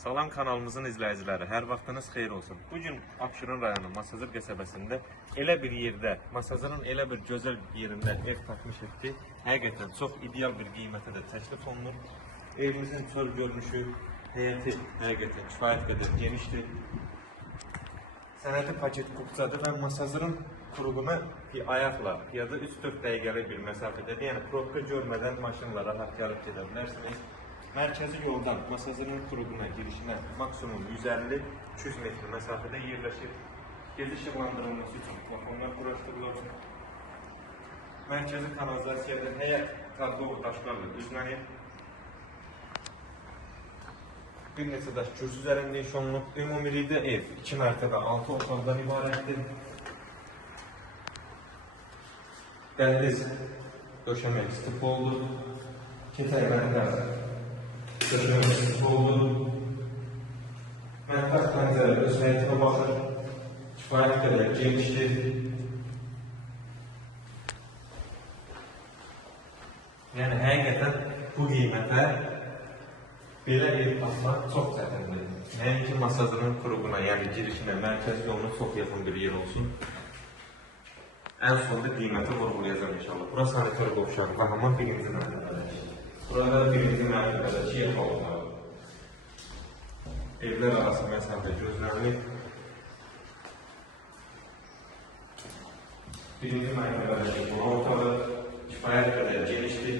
Salam kanalımızın izləyiciləri, hər vaxtınız xeyir olsun. Bugün Abşeron rayonu Masazır qəsəbəsində elə bir yerdə, Masazırın elə bir gözəl yerində ev tapmışıq ki, həqiqətən çox ideal bir qiymətə də təklif olunur. Evimizin çöl görünüşü, həyəti həqiqətən kifayət qədər genişdir. Sənədi paket kupçadır və Masazırın kurğuna ayaqla ya da 3-4 dəqiqəlik bir məsafədədir. Yəni probka görmədən maşınla rahat gəlib gedə bilərsiniz. Mərkəzi yoldan Masazırın kurğuna girişinə maksimum 150-200 metr məsafədə yerləşir. Gezi işıqlandırılması üçün plafonlar quraşdırılır. Mərkəzi kanalizasiyada həyət kadlov daşlarla düzlənir. Bir neçə daş kürsü üzərində iş olunub. Ümumilikdə ev 2 mərtəbə 6 otaqdan ibarətdir. Dəhliz döşəmək stif oldu. Ketərlər döşəmək stif oldu. Mətbəx pəncərə öz həyətinə baxır. Kifayət qədər genişdir. Yəni həqiqətən bu qiymətə belə ev tapmaq çox çətindir. Nəinki Masazırın kurğuna, yəni girişinə, mərkəzi yoluna çox yaxın bir yer olsun. Ən sonunda qiyməti vurğulayacaq inşallah. Bura sanitar qovşağı və hamam birinci mərtəbədədir. Burada birinci mərtəbədəki ev otağı. Evlər arası məsafə gözlənilir. Birinci mərtəbədəki bu otağı kifayət qədər genişdir.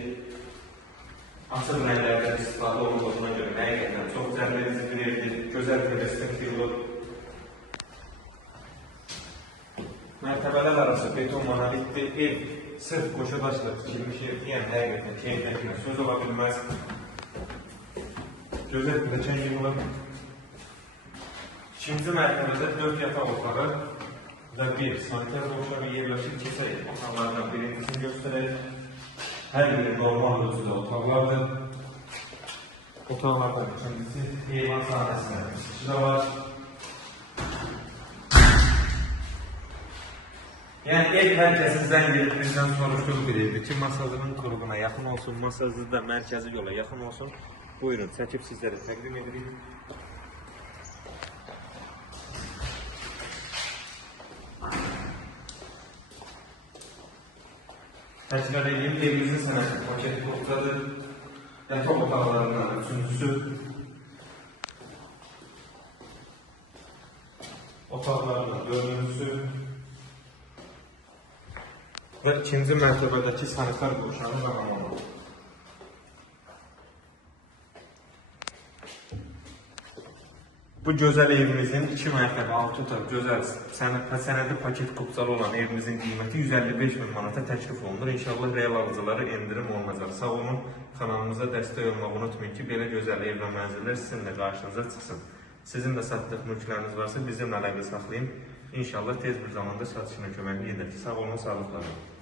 Açıq rənglərdən istifadə olunduğuna görə həqiqətən çox cəlbedici bir evdir. Gözəl tələssin yolu. Mərtəbələr arası beton monolitli ev sırf qoşa daşla tikilmiş ev deyən həqiqətən keyfiyətinə söz ola bilməz. Gözəl pilləkən yığılıb. İkinci mərtəbədə 4 yataq otağı və bir sanitar qovşağı yerləşir. Keçək otaqlardan birincisini göstərək. Hər biri normal ölçüdə otaqlardır. Otaqlardan ikincisi heyvan sahəsində içi də var. Yəni ev hər kəsin zəng edib bizdən soruşduğu bir evdir ki, Masazırın kurğuna yaxın olsun, Masazırda mərkəzi yola yaxın olsun. Buyurun, çəkib sizlərə təqdim edirik. Təkrar edeyim, evimizin sənədi paket kupçadır. Yataq otaqlarından üçüncüsü. Otaqlarından dördüncüsü. Və ikinci mərtəbədəki sanitar qovşağı və hamamı. Bu gözəl evimizin 2 mərtəbə 6 otaq gözəl sənədi paket kupçalı olan evimizin qiyməti 155.000 manata təklif olunur. İnşallah real alıcılara endirim olmayacaq. Sağ olun, kanalımıza dəstək olmağı unutmayın ki, belə gözəl ev və mənzillər sizinlə qarşınıza çıxsın. Sizin də satdıq mülkləriniz varsa bizimlə əlaqə saxlayın. İnşallah tez bir zamanda satışına köməklik edək. Sağ olun, sağlıqla qalın.